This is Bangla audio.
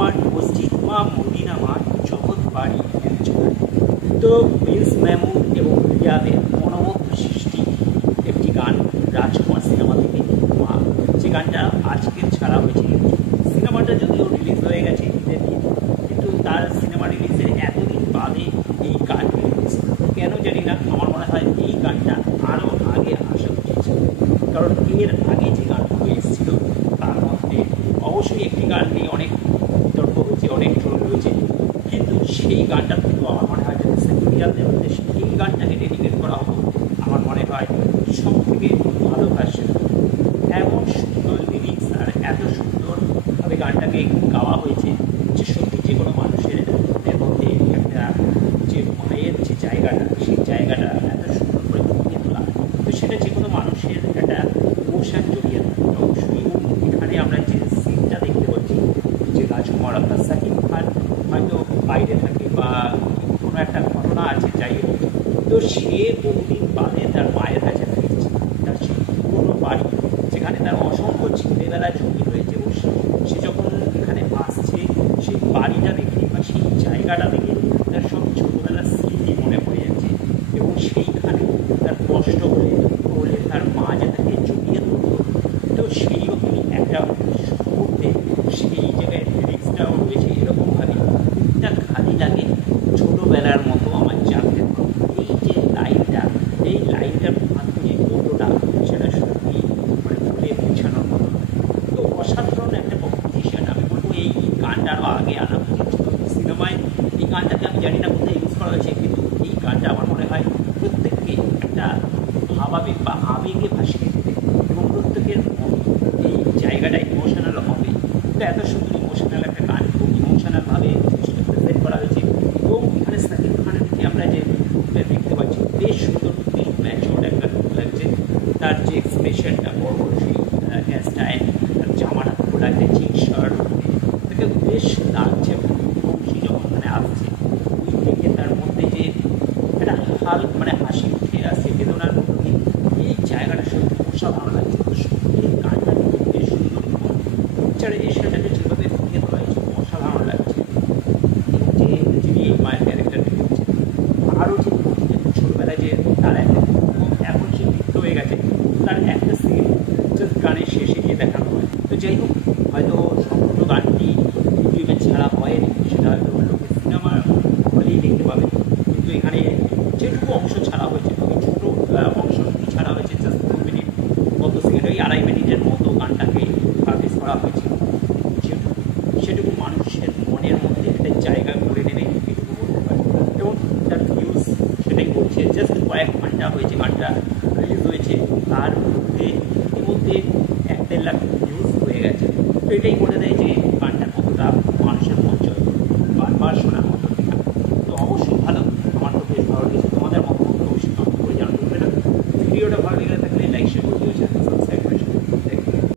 আমার মসজিদ মা মদিনা মা জগৎ বাড়ি এক জায়গায়। তো প্রিন্স মাহমুদ এবং রিয়াদের মনোমুগ্ধ সৃষ্টি একটি গান রাজকুমার সিনেমা থেকে মা, যে গানটা আজকে ছাড়া হয়েছিল। সিনেমাটা যদিও রিলিজ হয়ে গেছে ঈদের দিন, কিন্তু তার সিনেমা রিলিজের এতদিন বাদে এই গানটি রিলিজ, কেন জানি না। আমার মনে হয় এই গানটা আরও আগে আসা উচিত, কারণ এর আগে যে গানগুলো এসেছিল তার মধ্যে অবশ্যই একটি গান নিয়ে অনেক বিতর্ক হয়েছে, অনেক ট্রোল হয়েছে, কিন্তু সেই গানটা কিন্তু আমার মনে হয় যদি সেকুরিয়ালদের উদ্দেশ্যে এই গানটাকে ডেডিকেট করা হতো, আমার মনে হয় সব থেকে ভালো ভার্সন। এমন সুন্দর লিরিক্স আর এত সুন্দরভাবে গানটাকে গাওয়া হয়েছে যে সত্যি যে কোনো মানুষের মধ্যে একটা যে মায়ের যে জায়গাটা, সেই জায়গাটা এত সুন্দর করে ফুটিয়ে তোলা, তো সেটা যে কোনো মানুষের একটা ইমোশন জড়িয়ে থাকে অবশ্যই। এখানে আমরা যে সিনটা দেখতে পাচ্ছি যে রাজকুমার আপনার সাকিব খান হয়তো বাইরে থাকে বা কোনো একটা ঘটনা আছে, যাই হোক, তো সে বহুদিন বাদে তার মায়ের কাছে ফিরছে, তার সেই পুরোনো বাড়ি যেখানে তার অসংখ্য ছেলেবেলা জমি রয়েছে, ও সে যখন এখানে আসছে সেই বাড়িটা দেখে বা সেই জায়গাটা দেখে তার সব ছোটোবেলার স্মৃতি মনে পড়ে যাচ্ছে, এবং সেইখানে তার কষ্ট হলে তার মা যে তাকে জড়িয়ে ধরত, তো সেই রকমই একটা মুহূর্তে সেই জায়গায় লিরিক্সটাও রয়েছে এরকমভাবে, এটা খালি লাগে ছোটোবেলার মতো আমার জানতে পারবো। এই যে লাইনটা, এই লাইনটার মাধ্যমে কতটা সেটা সত্যি মানে তুলে পৌঁছানোর মতো। তো অসাধারণ একটা কম্পোজিশন, আমি বলবো এই গানটা আরও আগে আনা উচিত সিনেমায়। এই গানটাকে আমি জানি না কোথায় ইউজ করা হয়েছে, কিন্তু এই গানটা আমার মনে হয় প্রত্যেককে একটা ভাবাবেগ বা আবেগে ভাসিয়ে দিতে, এবং প্রত্যেকের এই জায়গাটা ইমোশনাল হবে। তো এত সুন্দর ইমোশনাল একটা গান, খুব ইমোশনালভাবে জিনিসটা প্রেজেন্ট করা হয়েছে। এবং এখানে সাকিব খানের দিকে আমরা যে লুকটা দেখতে পাচ্ছি, বেশ সুন্দর, বেশ ম্যাচিওর্ড একটা লুক লাগছে। তার যে এক্সপ্রেশনটা, বড় বড় সেই হেয়ার স্টাইল, তার জামাটা খুব লাগছে, জিন্স শার্ট, তাকে বেশ লাগছে। এবং সে যখন ওখানে আসছে ওই দেখে তার মধ্যে যে একটা মানে হাসি উঠে আসছে, বেদনার মধ্যে, এই জায়গাটা সত্যি অসাধারণ লাগছে। তো সত্যি গানটা কিন্তু বেশ সুন্দর, এবং পিকচারাইজেশনটাকে যেভাবে ফুটিয়ে তোলা হয়েছে অসাধারণ লাগছে। এবং যে যিনি এই মায়ের ক্যারেক্টারটি করছেন, আরও যে ছোটোবেলায় যে তার একটা এখন সে বৃদ্ধ হয়ে গেছে, তার একটা সিন জাস্ট গানের শেষে গিয়ে দেখানো হয়। তো যাই হোক, হয়তো সম্পূর্ণ গানটি ইউটিউবে ছাড়া হয়নি, সেটা হয়তো লোকে সিনেমা হলেই দেখতে পাবে, কিন্তু এখানে যেটুকু অংশ ছাড়া হয়েছে, খুবই ছোটো অংশটুকু ছাড়া হয়েছে, জাস্ট 2 মিনিট কত সেকেন্ড, ওই 2.5 মিনিটের মতো গানটাকে পাবলিশ করা হয়েছে। যেটুকু সেটুকু মানুষের মনের মধ্যে একটা জায়গা করে নেবে, এটুকু বলতে পারে। এবং তার ভিউজ সেটাই বলছে, জাস্ট কয়েক ঘন্টা হয়েছে গানটা রিলিজ হয়েছে, তার মধ্যে ইতিমধ্যে 1-1.5 লাখ ভিউজ হয়ে গেছে। তো এটাই বলে দেয় যে